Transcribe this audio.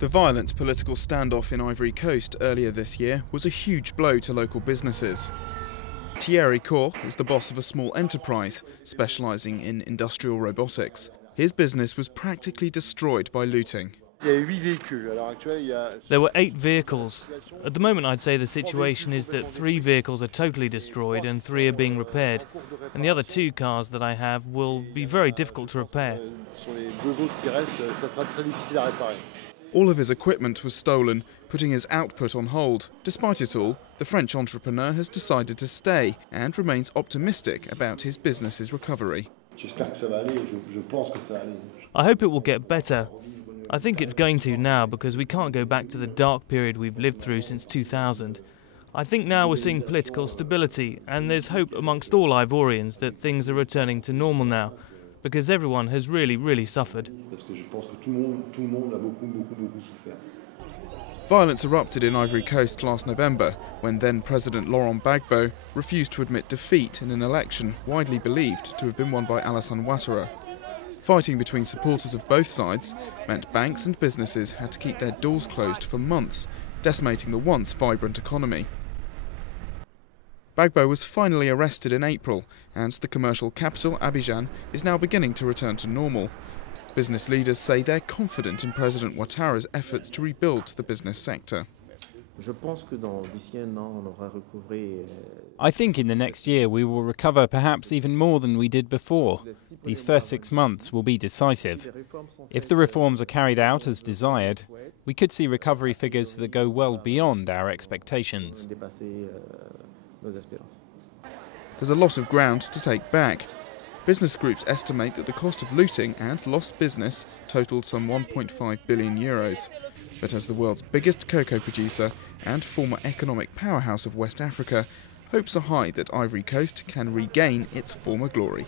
The violent political standoff in Ivory Coast earlier this year was a huge blow to local businesses. Thierry is the boss of a small enterprise specialising in industrial robotics. His business was practically destroyed by looting. There were 8 vehicles. At the moment I'd say the situation is that 3 vehicles are totally destroyed and 3 are being repaired. And the other 2 cars that I have will be very difficult to repair. All of his equipment was stolen, putting his output on hold. Despite it all, the French entrepreneur has decided to stay and remains optimistic about his business's recovery. I hope it will get better. I think it's going to now because we can't go back to the dark period we've lived through since 2000. I think now we're seeing political stability and there's hope amongst all Ivorians that things are returning to normal now, because everyone has really suffered. Violence erupted in Ivory Coast last November when then-President Laurent Gbagbo refused to admit defeat in an election widely believed to have been won by Alassane Ouattara. Fighting between supporters of both sides meant banks and businesses had to keep their doors closed for months, decimating the once vibrant economy. Gbagbo was finally arrested in April, and the commercial capital, Abidjan, is now beginning to return to normal. Business leaders say they're confident in President Ouattara's efforts to rebuild the business sector. I think in the next year we will recover perhaps even more than we did before. These first 6 months will be decisive. If the reforms are carried out as desired, we could see recovery figures that go well beyond our expectations. There's a lot of ground to take back. Business groups estimate that the cost of looting and lost business totaled some €1.5 billion. But as the world's biggest cocoa producer and former economic powerhouse of West Africa, hopes are high that Ivory Coast can regain its former glory.